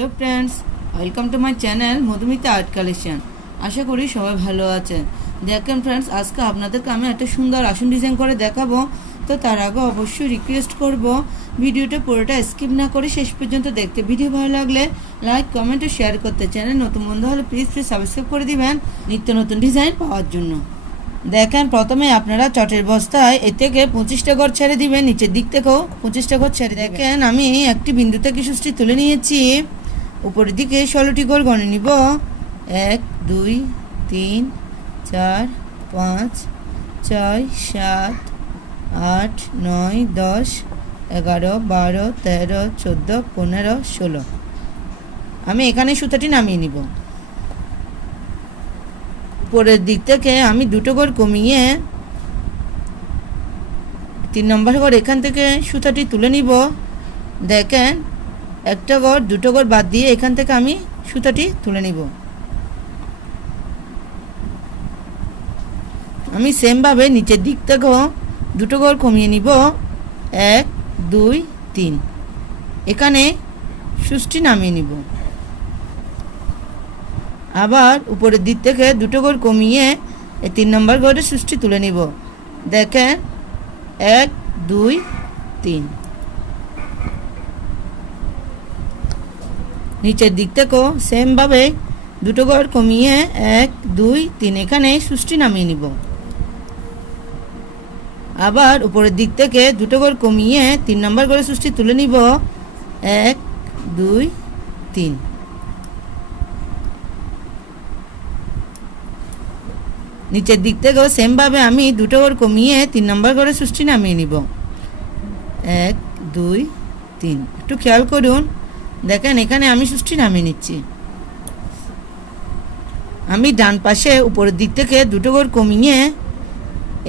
Hello friends, welcome to my channel Madhumita art collection. আশা করি সবাই ভালো আছেন। দেখেন ফ্রেন্ডস, আজকে আপনাদেরকে আমি একটা সুন্দর আসন ডিজাইন করে দেখাবো। তো তার আগে অবশ্যই রিকোয়েস্ট করব ভিডিওটা পুরোটা স্কিপ না করে শেষ পর্যন্ত দেখতে। ভিডিও ভালো লাগলে লাইক, কমেন্ট ও শেয়ার করতে। চ্যানেল নতুন বন্ধু হলে প্লিজ সাবস্ক্রাইব করে দিবেন নিত্য নতুন ডিজাইন পাওয়ার জন্য। দেখেন, প্রথমে আপনারা চটের বস্তায় এর থেকে 25টা ঘর ছেড়ে দিবেন, নিচের দিক থেকেও 25টা ঘর ছেড়ে। দেখেন, আমি একটি বিন্দু থেকে সুষ্টি তুলে নিয়েছি। উপরের দিকে 16টি ঘর গণে নিব। 1 2 3 4 5 6 7 8 9 10 11 12 13 14 15 16। আমি এখানে সুতাটি নামিয়ে নিব। উপরের দিক থেকে আমি দুটো ঘর কমিয়ে 3 নম্বর ঘর এখান থেকে সুতাটি তুলে নিব। দেখেন, একটা ঘর দুটো ঘর বাদ দিয়ে এখান থেকে আমি সুতাটি তুলে নিব। আমি সেমভাবে নিচের দিক থেকেও দুটো ঘর কমিয়ে নিব। 1 2 3 এখানে সুষ্টি নামিয়ে নিব। আবার উপরের দিক থেকে দুটো ঘর কমিয়ে এই 3 নম্বর ঘরে সুষ্টি তুলে নিব। দেখেন, 1 2 3। নিচের দিক থেকেও সেমভাবে দুটো ঘর কমিয়ে 1 2 3 এখানে সুষ্টি নামিয়ে নিব। আবার উপরের দিক থেকে দুটো ঘর কমিয়ে 3 নম্বর ঘরে সুষ্টি তুলে নিব। 1 2 3। নিচের দিক থেকেও সেমভাবে আমি দুটো ঘর কমিয়ে 3 নম্বর ঘরে সুষ্টি নামিয়ে নিব। 1 2 3। একটু খেয়াল করুন। দেখেন, এখানে আমি সুষ্টি নামিয়ে নিচ্ছি। আমি ডান পাশে উপরের দিক থেকে দুটো ঘর কমিয়ে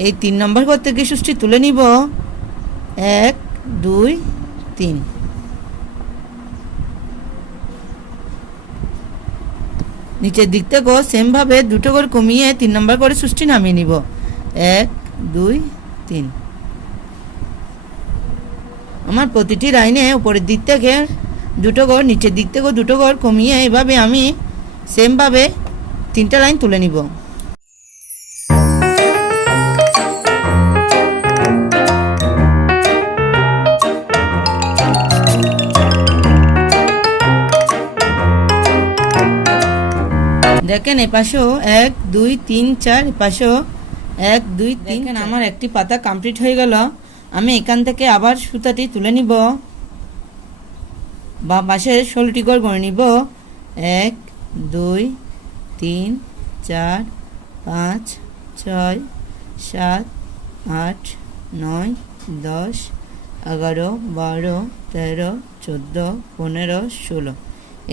এই 3 নম্বর ঘর থেকে সুষ্টি তুলে নিব। 1 2 3। নিচের দিক থেকেও সেমভাবে দুটো ঘর কমিয়ে 3 নম্বর করে সুষ্টি নামিয়ে নিব। 1 2 3। আমার প্রতিটি লাইনে উপরের দিক থেকে দুটো ঘর, নিচের দিক থেকেও দুটো ঘর কমিয়ে এভাবে আমি সেমভাবে 3টা লাইন তুলে নিব। দেখেন, এপাশেও 1 2 3 4, এপাশেও 1 2 3। দেখেন, আমার একটি পাতা কমপ্লিট হয়ে গেল। আমি এখান থেকে আবার সুতাটি তুলে নিব। বা পাশে 16টি ঘর গণে নিব। 1 2 3 4 5 6 7 8 9 10 11 12 13 14 15 16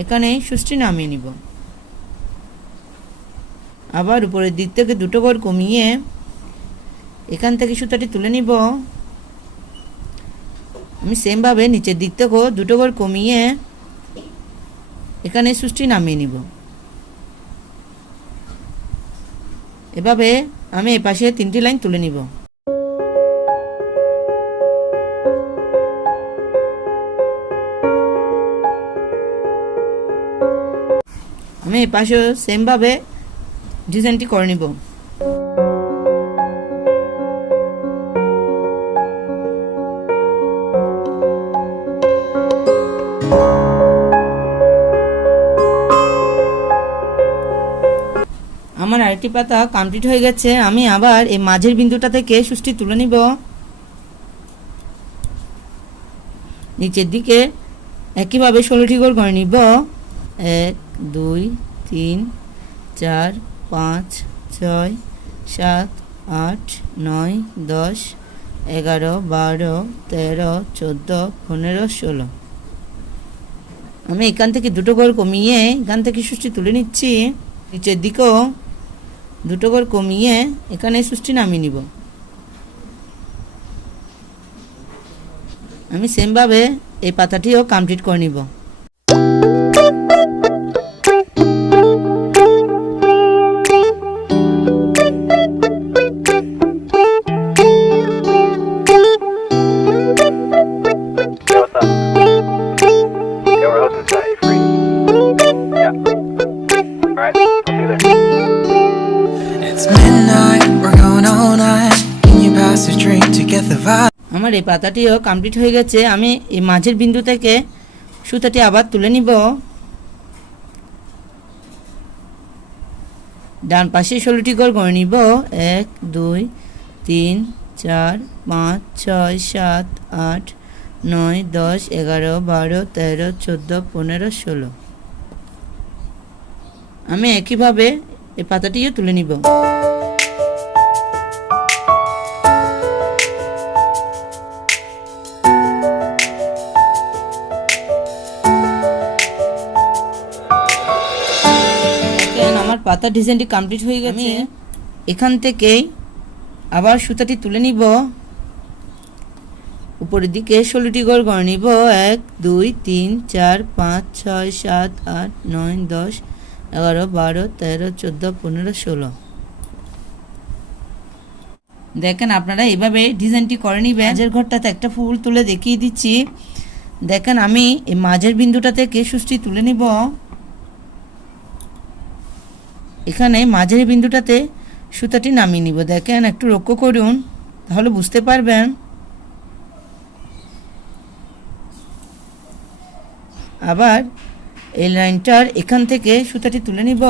এখানে সুষ্টি নামিয়ে নিব। আবার উপরের দিক থেকে দুটো ঘর কমিয়ে এখান থেকে সুতাটি তুলে নিব। আমি সেমভাবে নিচের দিক থেকেও দুটো ঘর কমিয়ে এখানে সুষ্টি নামিয়ে নিব। এভাবে আমি এপাশে 3টি লাইন তুলে নিব। আমি এপাশেও সেমভাবে ডিজাইনটি করে নিব। আমার আরেকটি পাতা কমপ্লিট হয়ে গেছে। আমি আবার এই মাঝের বিন্দুটা থেকে সুষ্টি তুলে নিব। নিচের দিকে একইভাবে 16টি ঘর করে নিব। 1 2 3 4 5 6 7 8 9 10 11 12 13 14 15 16। আমি এখান থেকে দুটো ঘর কমিয়ে এখান থেকে সুষ্টি তুলে নিচ্ছি। নিচের দিকেও দুটো ঘর কমিয়ে এখানে সুষ্টি নামিয়ে নিব। আমি সেমভাবে এই পাতাটিও কমপ্লিট করে নিব। What's up? Yo, we're hosting tonight. You free? আমার এই পাতাটিও কমপ্লিট হয়ে গেছে। আমি এই মাঝের বিন্দু থেকে সুতাটি আবার তুলে নিব। ডান পাশে 16টি ঘর করে নিব। 1 2 3 4 5 6 7 8 9 10 11 12 13 14 15 16। আমি একইভাবে এই পাতাটিও তুলে নিব। আমার পাতার ডিজাইনটি কমপ্লিট হয়ে গেছে। এখান থেকে আবার সুতাটি তুলে নিব। উপরের দিকে 16টি ঘর করে নিব। 1 2 3 4 5 6 7 8 9 10 11 12 13 14 15 16। দেখেন আপনারা এভাবে ডিজাইনটি করে নিবেন। মাঝের ঘরটাতে একটা ফুল তুলে দেখিয়ে দিচ্ছি। দেখেন আমি এই মাঝের বিন্দুটা থেকে সুচটি তুলে নিব। এখানে মাঝের বিন্দুটাতে সুতাটি নামিয়ে নিব। দেখেন একটু লক্ষ্য করুন, তাহলে বুঝতে পারবেন। আবার এই লাইনটার এখান থেকে সুতাটি তুলে নিব।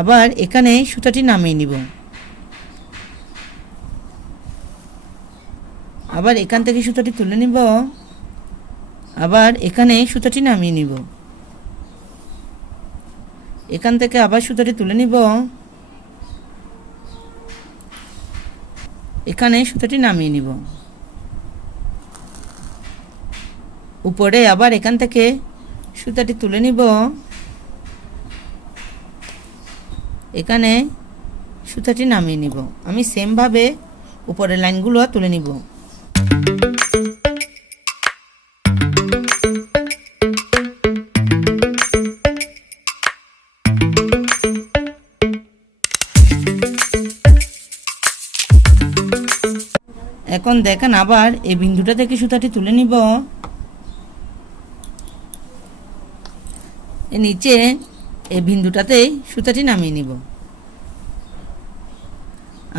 আবার এখানে সুতাটি নামিয়ে নিব। আবার এখান থেকে সুতাটি তুলে নিব। আবার এখানে সুতাটি নামিয়ে নিব। এখান থেকে আবার সুতাটি তুলে নিব। এখানে সুতাটি নামিয়ে নিব। উপরে আবার এখান থেকে সুতাটি তুলে নিব। এখানে সুতাটি নামিয়ে নিব। আমি সেম ভাবে উপরের লাইনগুলো তুলে নিব। এখন দেখেন আবার এই বিন্দুটা থেকে সুতাটি তুলে নিব। নিচে এই বিন্দুটাতে সুতাটি নামিয়ে নিব।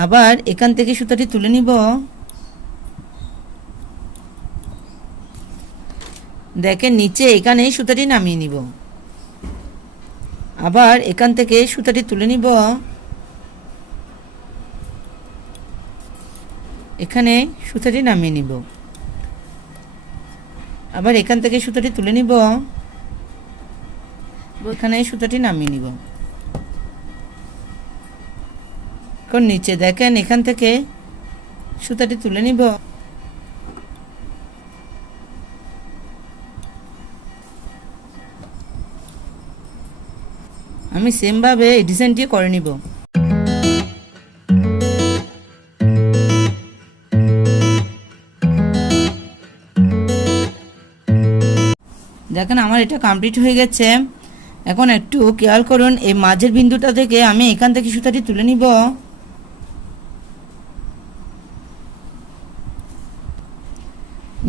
আবার এখান থেকে সুতাটি তুলে নিব। দেখেন নিচে এখানে সুতাটি নামিয়ে নিব। আবার এখান থেকে সুতাটি তুলে নিব। এখানে সুতাটি নামিয়ে নিব। আবার এখান থেকে সুতাটি তুলে নিব। এখানে সুতাটি নামিয়ে নিব। এখন নিচে দেখেন এখান থেকে সুতাটি তুলে নিব। আমি সেম ভাবে এই ডিজাইনটি করে নিব। দেখেন আমার এটা কমপ্লিট হয়ে গেছে। এখন একটু খেয়াল করুন, এই মাঝের বিন্দুটা থেকে আমি এখান থেকে সুতাটি তুলে নিব।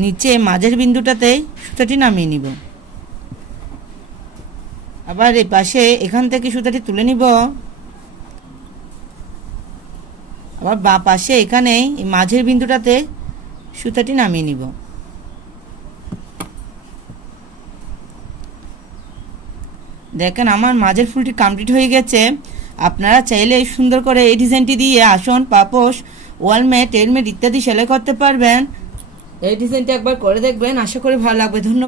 নিচে মাঝের বিন্দুটাতে সুতাটি নামিয়ে নিব। আবার এই পাশে এখান থেকে সুতাটি তুলে নিব। আবার বাঁ পাশে এখানে এই মাঝের বিন্দুটাতে সুতাটি নামিয়ে নিব। দেখেন আমার মাঝের ফুলটি কমপ্লিট হয়ে গেছে। আপনারা চাইলে সুন্দর করে এই ডিজাইনটি দিয়ে আসন, পাপোশ, ওয়ালমেট, টেলমেট ইত্যাদি সেলাই করতে পারবেন। এই ডিজাইনটা একবার করে দেখবেন, আশা করি ভালো লাগবে। ধন্যবাদ।